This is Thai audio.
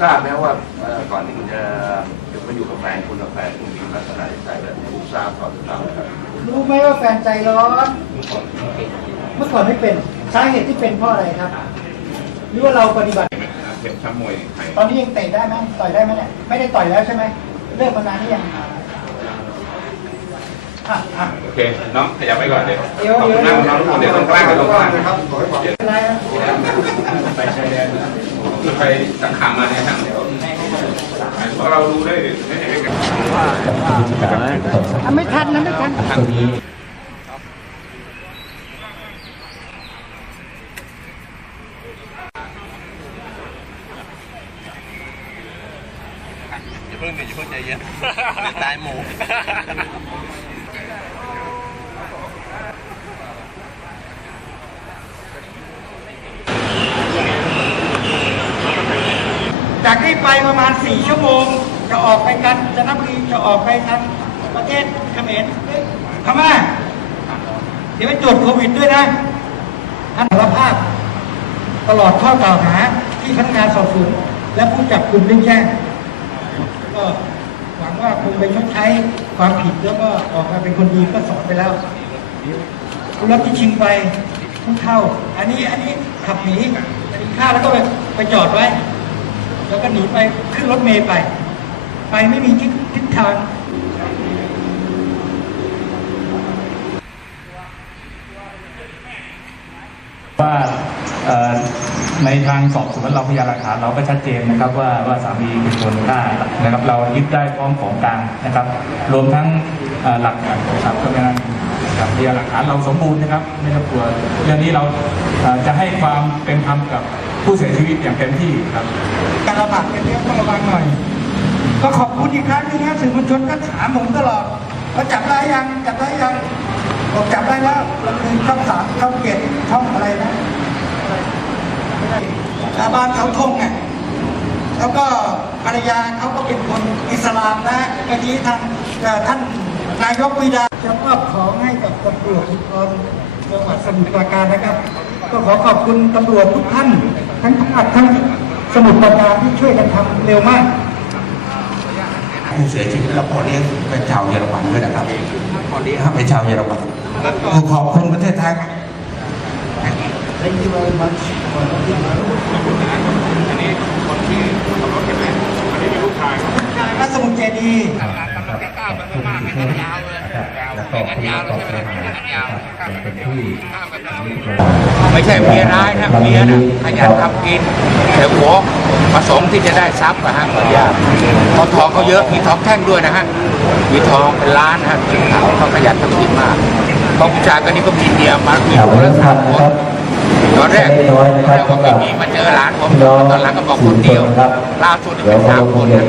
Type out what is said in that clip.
ทราบไหมว่าเอ่อก่อนที่คุณจะจะมาอยู่กับแฟนคุณกับแฟนคุณมีลักษณะนิสัยแบบนี้คุณทราบก่อนหรือเปล่าครับรู้ไหมว่าแฟนใจร้อน เมื่อก่อนไม่เป็นสาเหตุที่เป็นเพราะอะไรครับ หรือว่าเราปฏิบัติเข็มช้ำมวยไทยตอนนี้ยังเตะได้ไหมต่อยได้ไหมเนี่ยไม่ได้ต่อยแล้วใช่ไหมเลิกมานานหรือยังอะอะโอเคน้องขยับไปก่อนเดี๋ยวเดี๋ยวขอบคุณมากน้องทุกคนเดี๋ยวต้องกล้างกันตรงกลางครับขอให้ความเป็นไรนะไปชายแดน คือไปสังขารมาเนี่ยครับเพราะเราดูได้ไม่ได้กันอะไม่ทันนะไม่ทันทางนี้อย่าเพิ่งอย่าเพิ่งใจเย็นตายหมู จากนี้ไปประมาณสี่ชั่วโมง จะออกไปกันจะนับรีจะออกไปทางประเทศเขมรเฮ้ยพม่าเดี๋ยวไปตรวจโควิดด้วยนะท่านสารภาพ ตลอดข้อกล่าวหาที่พนักงานสอบสวนและผู้จับกลุ่มได้แจ้งก็หวังว่าคงไปชดใช้ความผิดแล้วก็ออกมาเป็นคนดีก็สอนไปแล้วคุณรถที่ชิงไปผู้เท่า อันนี้อันนี้ขับหนีอันนี้ฆ่าแล้วก็ไปไปจอดไว้ แล้วก็หนีไปขึ้นรถเมล์ไป ไปไม่มีทิศทิศทางว่าในทางสอบสวนเราพยานหลักฐานเราก็ชัดเจนนะครับว่าว่าสามีเป็นคนฆ่านะครับเรายึดได้พร้อมของกลางนะครับ รวมทั้งหลักฐานโทรศัพท์ก็เป็น นะครับพยานหลักฐานเราสมบูรณ์นะครับไม่ต้องกลัวเรื่องนี้เราจะให้ความเป็นธรรมกับผู้เสียชีวิตอย่างเต็มที่ครับ การระบาดกันเนี้ยต้องระวังหน่อย ก็ขอบคุณอีกครั้งนึงนะสื่อมวลชนก็ถามผมตลอดว่าจับได้ยังจับได้ยังบอกจับได้แล้วเราคือช่องสามช่องเจ็ดช่องอะไรนะชาวบ้านเขาทงไงแล้วก็ภรรยาเขาก็เป็นคนอิสลามนะเมื่อกี้ทางท่าน นายกวิดาจะมอบของให้กับตำรวจภูธรจังหวัดสมุทรปราการนะครับ ก็ขอขอบคุณตำรวจทุกท่าน ทั้งภาคทั้งสมุทรปราการที่ช่วยกันทำเร็วมากผู้เสียชีวิตและพ่อเลี้ยงเป็นชาวเยอรมันด้วยนะครับพ่อเลี้ยงเป็นชาวเยอรมันขอบคุณประเทศไทย Thank you very much for letting me know. อันนี้คนที่ขับรถเข็มอันนี้เป็นลูกชายครับพระสมุทรเจดีย์ ไม่ใช่เมียร้ายนะเมียนะขยันทำกินแต่หัวประสงค์ที่จะได้ทรัพย์นะฮะขออนุญาตเพราะทองเขาเยอะมีทองแท่งด้วยนะฮะมีทองเป็นล้านนะฮะสีขาวเขาขยันทำกินมากเพราะผู้ชายคนนี้ก็มีเมียมามีคนละสามคนตอนแรกแรกว่าไม่มีมาเจอหลานผมตอนหลังก็บอกคนเดียวล่าสุดนี่เป็นสามคนนะ